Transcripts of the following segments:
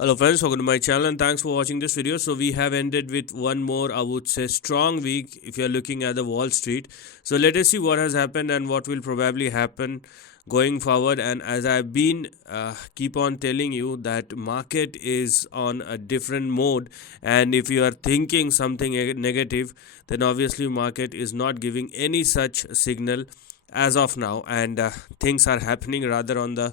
Hello friends, welcome to my channel and thanks for watching this video. So we have ended with one more, I would say, strong week if you're looking at the Wall Street. So let us see what has happened and what will probably happen going forward. And as I've been keep on telling you that market is on a different mode, and if you are thinking something negative, then obviously market is not giving any such signal as of now, and things are happening rather on the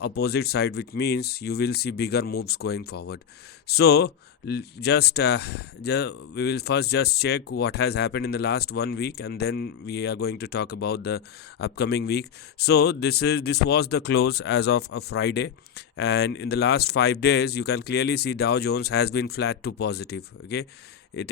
opposite side, which means you will see bigger moves going forward. So we will first just check what has happened in the last 1 week, and then we are going to talk about the upcoming week. So this was the close as of a Friday, and in the last 5 days you can clearly see Dow Jones has been flat to positive. Okay, it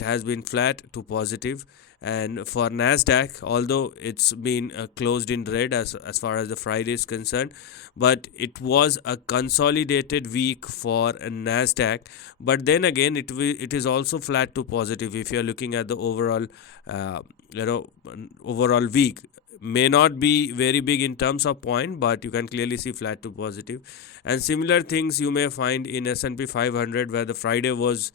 has been flat to positive. And for Nasdaq, although it's been closed in red as far as the Friday is concerned, but it was a consolidated week for Nasdaq. But then again, it is also flat to positive if you are looking at the overall uh, overall week. May not be very big in terms of point, but you can clearly see flat to positive. And similar things you may find in S&P 500, where the Friday was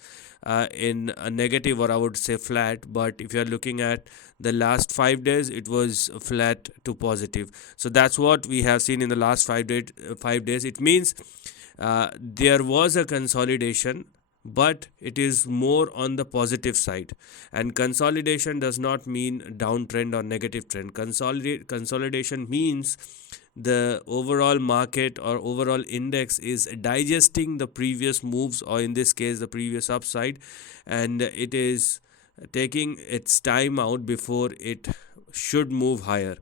in a negative, or I would say flat. But if you are looking at the last 5 days, it was flat to positive. So that's what we have seen in the last 5 days. It means there was a consolidation, but it is more on the positive side. And consolidation does not mean downtrend or negative trend. Consolidation means the overall market or overall index is digesting the previous moves, or in this case the previous upside, and it is taking its time out before it should move higher.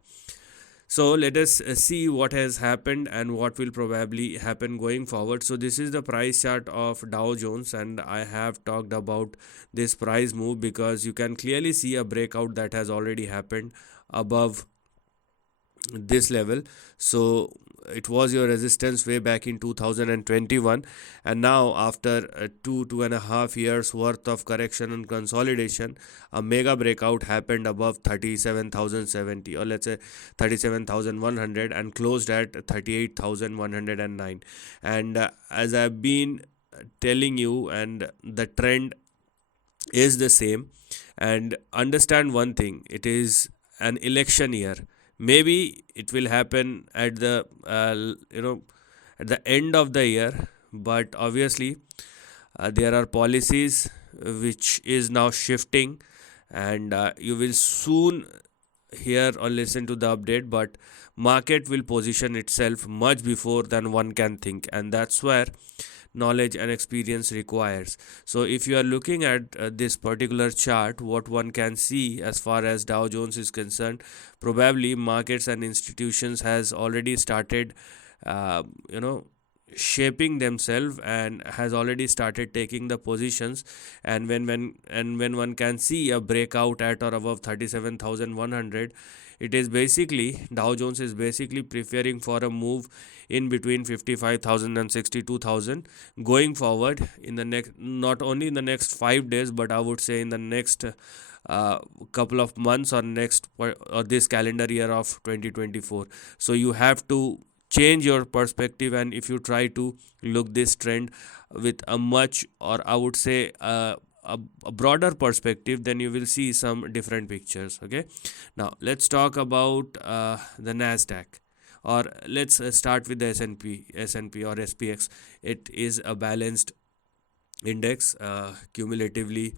So let us see what has happened and what will probably happen going forward. So this is the price chart of Dow Jones, and I have talked about this price move because you can clearly see a breakout that has already happened above this level. So it was your resistance way back in 2021, and now after 2.5 years worth of correction and consolidation, a mega breakout happened above 37,070, or let's say 37,100, and closed at 38,109. And as I've been telling you, and the trend is the same. And understand one thing, it is an election year. Maybe it will happen at the at the end of the year, but obviously there are policies which is now shifting, and you will soon hear or listen to the update. But market will position itself much before than one can think, and that's where knowledge and experience requires. So if you are looking at this particular chart, what one can see as far as Dow Jones is concerned, probably markets and institutions has already started uh, you know shaping themselves and has already started taking the positions. And when one can see a breakout at or above 37,100, it is basically Dow Jones is basically preparing for a move in between 55,000 and 62,000 going forward in the next, not only in the next 5 days, but I would say in the next couple of months, or or this calendar year of 2024. So you have to change your perspective, and if you try to look this trend with a much, or I would say a broader perspective, then you will see some different pictures. Okay, now let's talk about the Nasdaq, or let's start with the S&P or SPX. It is a balanced index. Cumulatively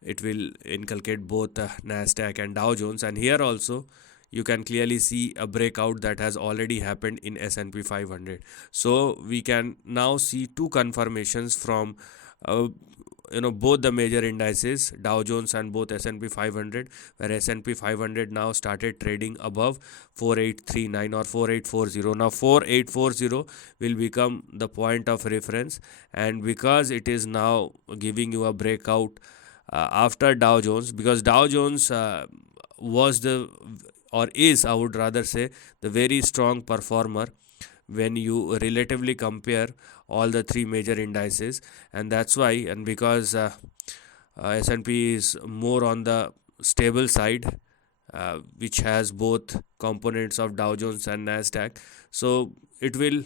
it will inculcate both Nasdaq and Dow Jones, and here also you can clearly see a breakout that has already happened in S&P 500. So we can now see two confirmations from uh, both the major indices, Dow Jones and both S&P 500, where S&P 500 now started trading above 4839 or 4840. Now 4840 will become the point of reference, and because it is now giving you a breakout after Dow Jones, because Dow Jones was the, or is, I would rather say, the very strong performer when you relatively compare all the three major indices. And that's why, and because S&P is more on the stable side, which has both components of Dow Jones and Nasdaq, so it will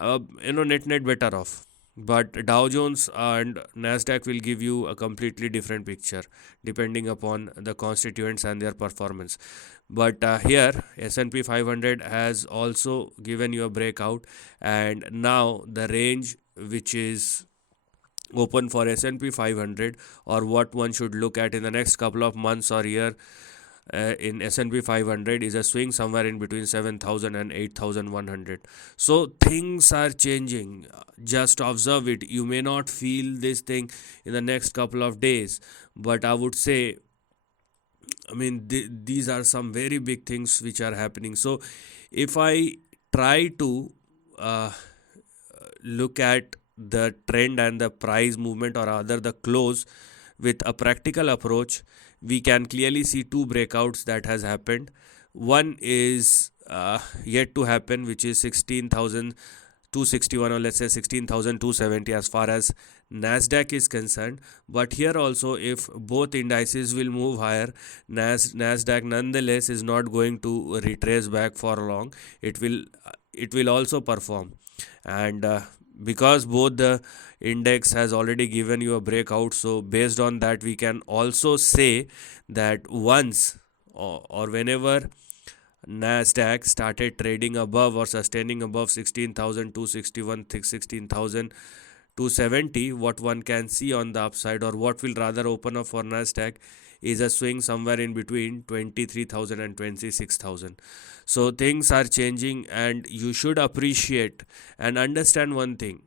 net better off. but Dow Jones and Nasdaq will give you a completely different picture depending upon the constituents and their performance. But here S&P 500 has also given you a breakout, and now the range which is open for S&P 500, or what one should look at in the next couple of months or year in S&P 500, is a swing somewhere in between 7,000 and 8,100. So things are changing. Just observe it. You may not feel this thing in the next couple of days, but I would say, I mean, these are some very big things which are happening. So if I try to uh, look at the trend and the price movement, or rather the close, with a practical approach, we can clearly see two breakouts that has happened. One is yet to happen, which is 16,261, or let's say 16,270 as far as Nasdaq is concerned. But here also, if both indices will move higher, Nasdaq nonetheless is not going to retrace back for long. It will also perform, and because both the index has already given you a breakout, so based on that we can also say that once or whenever Nasdaq started trading above or sustaining above 16,261, 16,270, what one can see on the upside, or what will rather open up for Nasdaq, is a swing somewhere in between 23,000 and 26,000. So things are changing, and you should appreciate and understand one thing: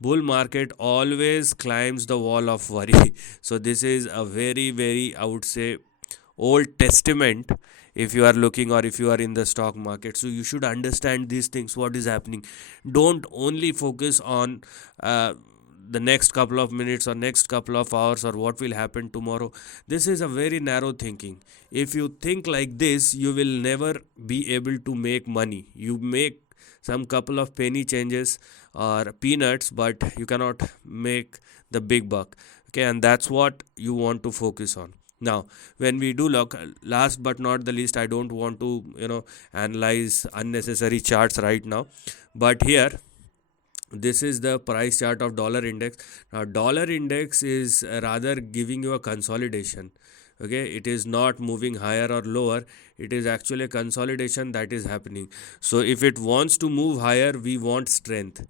bull market always climbs the wall of worry. So this is a very, very, I would say, old testament if you are looking, or if you are in the stock market. So you should understand these things, what is happening. Don't only focus on the next couple of minutes or next couple of hours, or what will happen tomorrow. This is a very narrow thinking. If you think like this, you will never be able to make money. You make some couple of penny changes or peanuts, but you cannot make the big buck. Okay, and that's what you want to focus on. Now when we do look, last but not the least, I don't want to analyze unnecessary charts right now, but here this is the price chart of dollar index. Now dollar index is rather giving you a consolidation. Okay, it is not moving higher or lower, it is actually a consolidation that is happening. So if it wants to move higher, we want strength.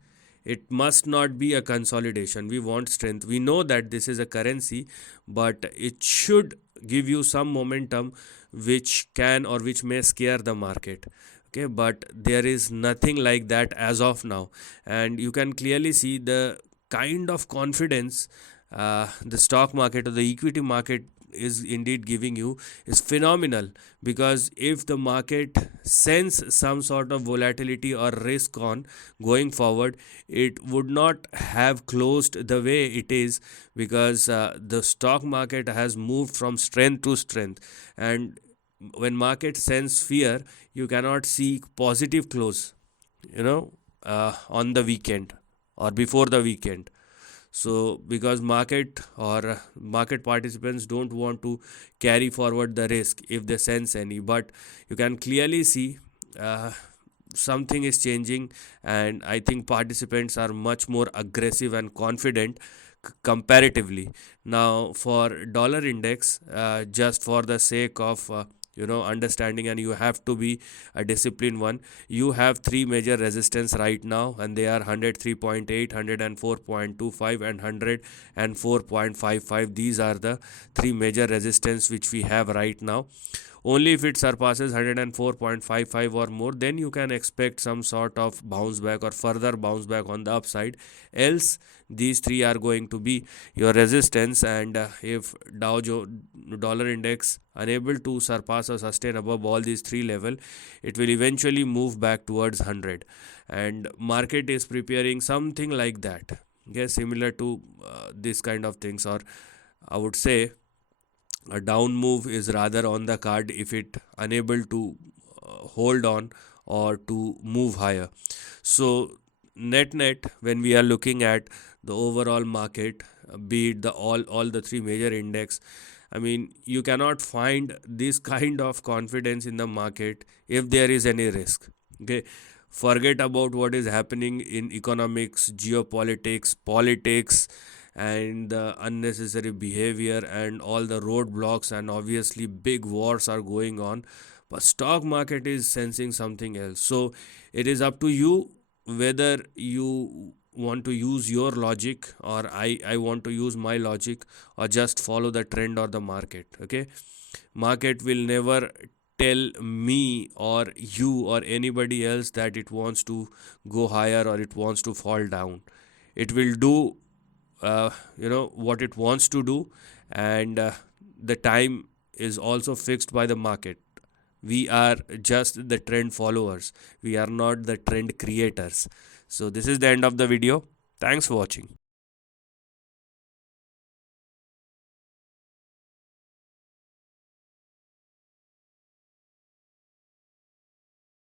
It must not be a consolidation, we want strength. We know that this is a currency, but it should give you some momentum which can, or which may scare the market. Okay, but there is nothing like that as of now, and you can clearly see the kind of confidence the stock market or the equity market is indeed giving you is phenomenal. Because if the market sense some sort of volatility or risk on going forward, it would not have closed the way it is, because the stock market has moved from strength to strength, and when market sense fear, you cannot see positive close, on the weekend or before the weekend. So because market or market participants don't want to carry forward the risk if they sense any, but you can clearly see something is changing, and I think participants are much more aggressive and confident comparatively. Now for dollar index, just for the sake of understanding, and you have to be a disciplined one, you have three major resistance right now, and they are 103.8, 104.25 and 104.55. These are the three major resistance which we have right now. Only if it surpasses 104.55 or more, then you can expect some sort of bounce back or further bounce back on the upside. Else these three are going to be your resistance, and if dollar index unable to surpass or sustain above all these three level, it will eventually move back towards 100, and market is preparing something like that. Okay, similar to this kind of things, or I would say a down move is rather on the card if it unable to hold on or to move higher. So net when we are looking at the overall market, be it the all the three major index, I mean, you cannot find this kind of confidence in the market if there is any risk. Okay, forget about what is happening in economics, geopolitics, politics, and the unnecessary behavior and all the roadblocks, and obviously big wars are going on. But stock market is sensing something else. So it is up to you whether you want to use your logic, or I want to use my logic, or just follow the trend or the market. Okay, market will never tell me or you or anybody else that it wants to go higher or it wants to fall down. It will do what it wants to do, and the time is also fixed by the market. We are just the trend followers, we are not the trend creators. So this is the end of the video. Thanks for watching.